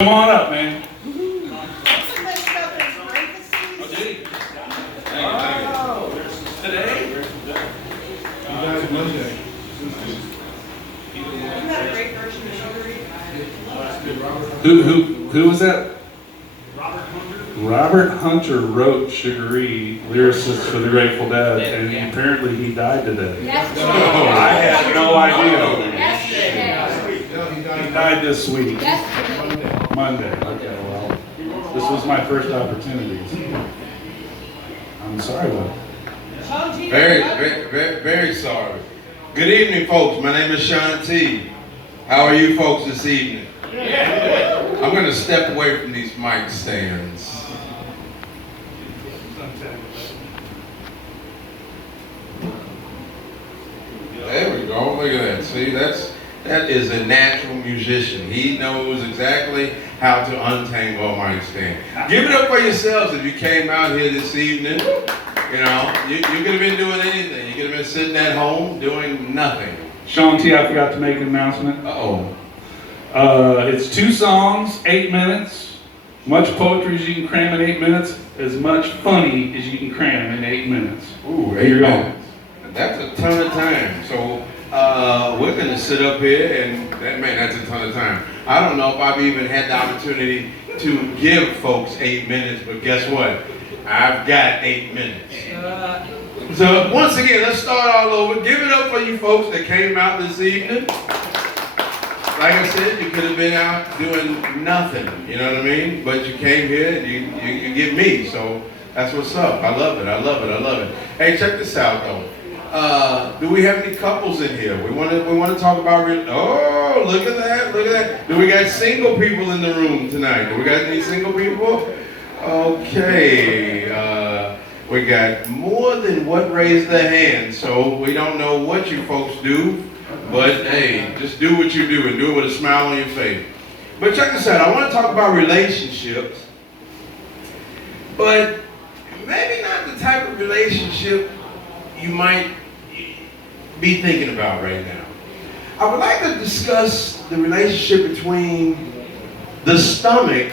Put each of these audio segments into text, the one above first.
Come on up, man. Today? Monday. Isn't that a great version of Sugar Who was that? Robert Hunter wrote Sugaree, lyricist for the Grateful Dead, and apparently he died today. Yesterday. I had no idea. Yesterday. He died this week, Yesterday. Monday. Okay, well, this was my first opportunity. I'm sorry about it. Shawn T. Very sorry. Good evening, folks. My name is Shawn T. How are you folks this evening? I'm going to step away from these mic stands. There we go. Look at that. See, that is a natural musician. He knows exactly how to untangle a mic stand. Give it up for yourselves if you came out here this evening. You know, you could have been doing anything. You could have been sitting at home doing nothing. Shawn T, I forgot to make an announcement. Uh-oh. It's 2 songs, 8 minutes. Much poetry as you can cram in 8 minutes. As much funny as you can cram in 8 minutes. Ooh, There you 8 go. minutes. That's a ton of time. So we're going to sit up here and, that's a ton of time. I don't know if I've even had the opportunity to give folks 8 minutes, but guess what? I've got 8 minutes. So once again, let's start all over. Give it up for you folks that came out this evening. Like I said, you could have been out doing nothing, you know what I mean? But you came here and you get me, so that's what's up. I love it, I love it, I love it. Hey, check this out though. Do we have any couples in here? We want to talk about oh, look at that, look at that. Do we got single people in the room tonight? Do we got any single people? Okay, we got more than what raised their hand, so we don't know what you folks do, but hey, just do what you do and do it with a smile on your face. But check this out, I want to talk about relationships, but maybe not the type of relationship you might be thinking about right now. I would like to discuss the relationship between the stomach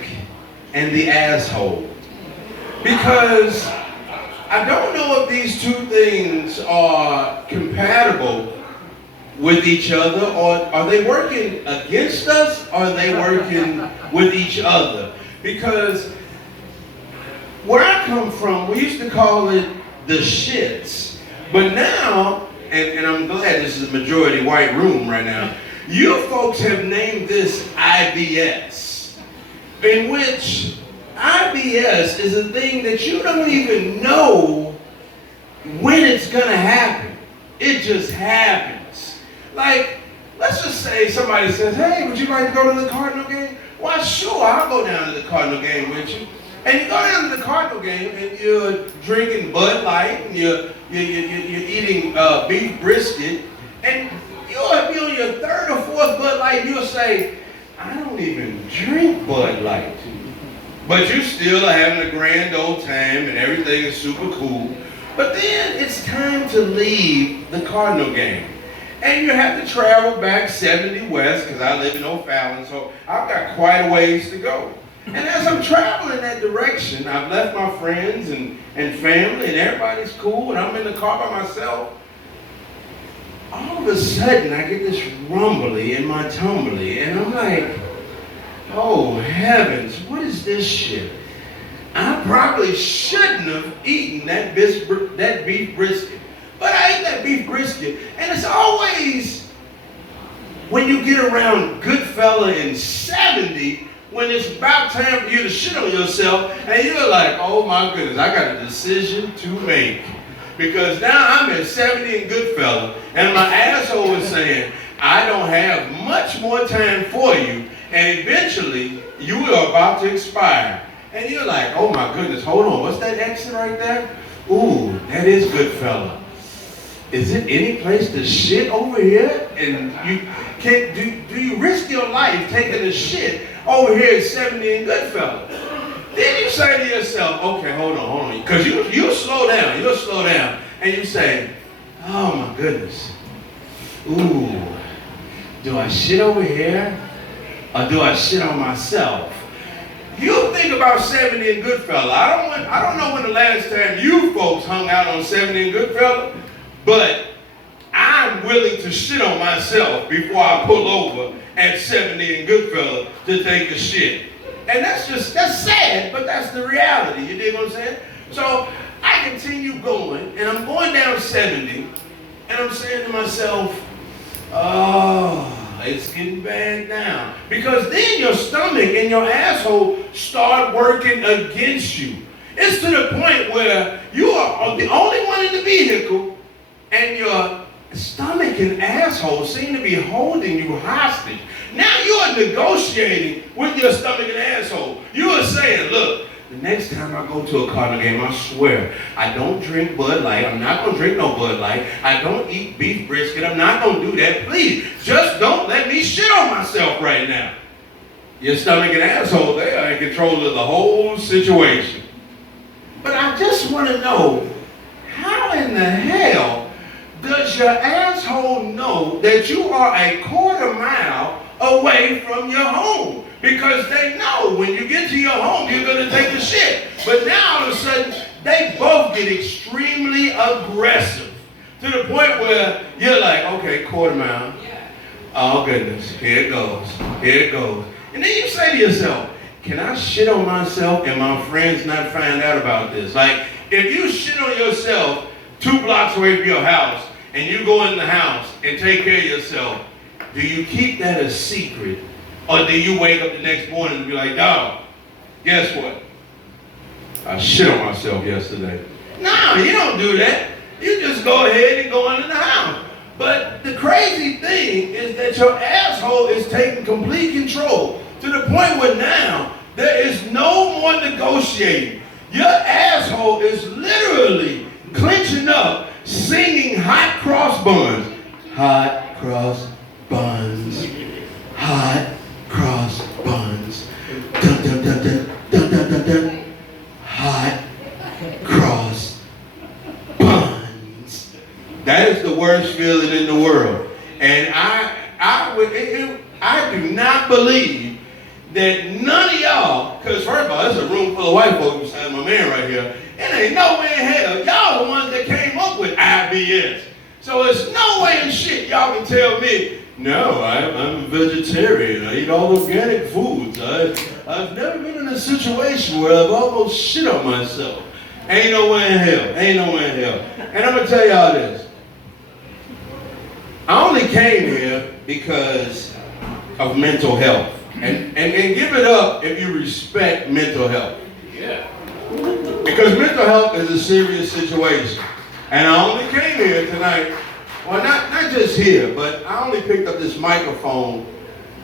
and the asshole, because I don't know if these two things are compatible with each other, or are they working against us, or are they working with each other? Because where I come from, we used to call it the shits, but now, and I'm glad this is a majority white room right now, you folks have named this IBS, in which IBS is a thing that you don't even know when it's gonna happen. It just happens. Like, let's just say somebody says, hey, would you like to go to the Cardinal game? Well, sure, I'll go down to the Cardinal game with you. And you go down to the Cardinal game and you're drinking Bud Light and you're eating beef brisket, and you'll be on your 3rd or 4th Bud Light and you'll say, I don't even drink Bud Light. But you still are having a grand old time and everything is super cool. But then it's time to leave the Cardinal game. And you have to travel back 70 west, because I live in O'Fallon, so I've got quite a ways to go. And as I'm traveling that direction, I've left my friends and family, and everybody's cool, and I'm in the car by myself. All of a sudden, I get this rumbly in my tumbly, and I'm like, oh heavens, what is this shit? I probably shouldn't have eaten that beef brisket. But I ate that beef brisket, and it's always when you get around Goodfella in 70, when it's about time for you to shit on yourself, and you're like, oh my goodness, I got a decision to make. Because now I'm at 70 in Goodfella, and my asshole is saying, I don't have much more time for you, and eventually you are about to expire. And you're like, oh my goodness, hold on, what's that exit right there? Ooh, that is Goodfella. Is it any place to shit over here? And you can't do you risk your life taking a shit over here at 70 in Goodfella? Then you say to yourself, okay, hold on, because you'll slow down, and you say, oh my goodness, ooh, do I shit over here, or do I shit on myself? You think about 70 and Goodfella. I don't know when the last time you folks hung out on 70 and Goodfella, but I'm willing to shit on myself before I pull over at 70 and Goodfella to take a shit. And that's sad, but that's the reality. You dig what I'm saying? So I continue going, and I'm going down 70, and I'm saying to myself, oh, it's getting bad now. Because then your stomach and your asshole start working against you. It's to the point where you are the only one in the vehicle, and your stomach and asshole seem to be holding you hostage. Now you are negotiating with your stomach and asshole. You are saying, look, the next time I go to a Cardinal game, I swear, I don't drink Bud Light. I'm not going to drink no Bud Light. I don't eat beef brisket. I'm not going to do that. Please, just don't let me shit on myself right now. Your stomach and asshole, they are in control of the whole situation. But I just want to know, how in the hell does your asshole know that you are a quarter mile away from your home? Because they know when you get to your home, you're going to take a shit. But now all of a sudden, they both get extremely aggressive to the point where you're like, okay, quarter mile. Oh, goodness. Here it goes. Here it goes. And then you say to yourself, can I shit on myself and my friends not find out about this? Like, if you shit on yourself 2 blocks away from your house and you go in the house and take care of yourself, do you keep that a secret? Or do you wake up the next morning and be like, dog, guess what? I shit on myself yesterday. No, you don't do that. You just go ahead and go into the house. But the crazy thing is that your asshole is taking complete control to the point where now there is no more negotiating. Your asshole is literally clenching up, singing hot cross buns. Hot cross buns. Hot cross buns. Dun dun dun dun dun dun dun dun. Hot cross buns. That is the worst feeling in the world. And I do not believe that none of y'all, because first of all, there's a room full of white folks beside my man right here. It ain't no way in hell. Y'all the ones that came up with IBS. So it's no way in shit y'all can tell me, no, I'm a vegetarian. I eat all organic foods. I've never been in a situation where I've almost shit on myself. Ain't no way in hell. Ain't no way in hell. And I'm going to tell y'all this. I only came here because of mental health. And give it up if you respect mental health. Yeah. Because mental health is a serious situation. And I only came here tonight, well, not just here, but I only picked up this microphone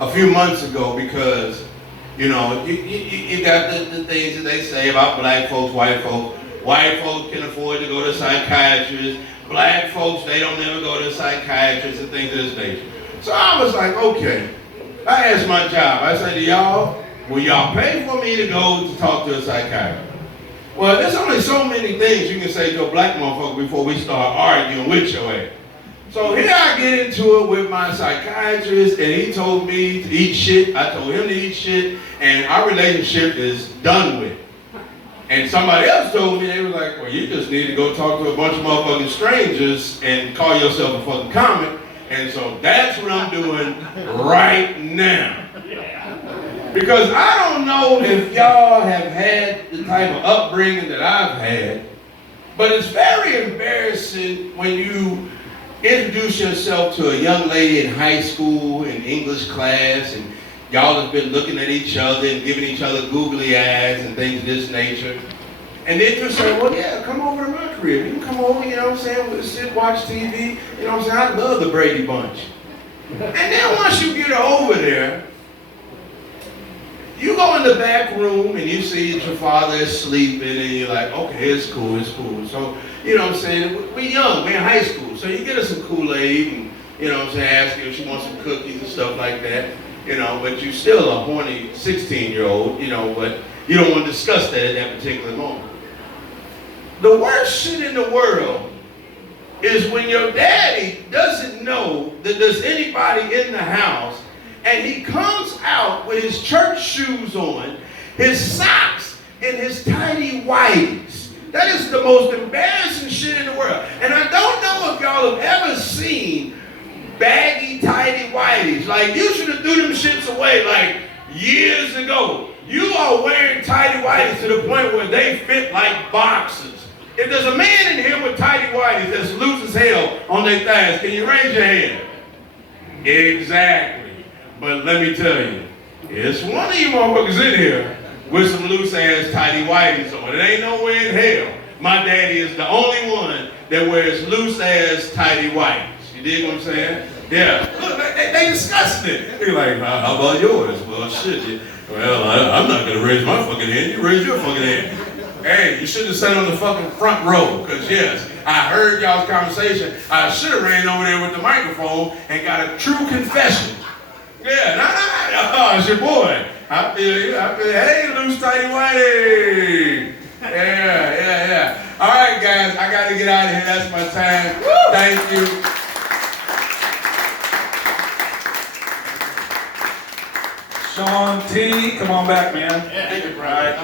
a few months ago because, you know, you got the things that they say about black folks, white folks. White folks can afford to go to psychiatrists. Black folks, they don't ever go to psychiatrists and things of this nature. So I was like, okay. I asked my job. I said to y'all, will y'all pay for me to go to talk to a psychiatrist? Well, there's only so many things you can say to a black motherfucker before we start arguing with your ass. So here I get into it with my psychiatrist, and he told me to eat shit. I told him to eat shit, and our relationship is done with. And somebody else told me, they were like, well, you just need to go talk to a bunch of motherfucking strangers and call yourself a fucking comic. And so that's what I'm doing right now. Because I don't know if y'all have had the type of upbringing that I've had, but it's very embarrassing when you introduce yourself to a young lady in high school, in English class, and y'all have been looking at each other and giving each other googly eyes and things of this nature. And then you say, well, yeah, come over to my crib. You can come over, you know what I'm saying? We'll sit, watch TV. You know what I'm saying? I love the Brady Bunch. And then once you get over there, you go in the back room and you see that your father is sleeping and you're like, okay, it's cool, it's cool. So, you know what I'm saying? We're young, we're in high school. So you get her some Kool-Aid and, you know what I'm saying, ask her if she wants some cookies and stuff like that. You know, but you're still a horny 16-year-old, you know, but you don't want to discuss that at that particular moment. The worst shit in the world is when your daddy doesn't know that there's anybody in the house and he comes out with his church shoes on, his socks and his tidy whities. That is the most embarrassing shit in the world. And I don't know if y'all have ever seen baggy tidy whities. Like, you should have threw them shits away like years ago. You are wearing tidy whities to the point where they fit like boxes. If there's a man in here with tidy whities that's loose as hell on their thighs, can you raise your hand? Exactly. But let me tell you, it's one of you motherfuckers in here with some loose ass tidy whities on. It ain't nowhere in hell. My daddy is the only one that wears loose ass tidy whities. You dig what I'm saying? Yeah. Look, they discussing it. They're like, how about yours? Well, shit. Well, I'm not gonna raise my fucking hand. You raise your fucking hand. Hey, you should have sat on the fucking front row, because yes, I heard y'all's conversation. I should have ran over there with the microphone and got a true confession. Yeah, nah, it's your boy. I feel you. Hey, loose tighty whitey. Yeah. All right, guys, I got to get out of here. That's my time. Woo! Thank you. Shawn T, come on back, man. Thank you, Brian.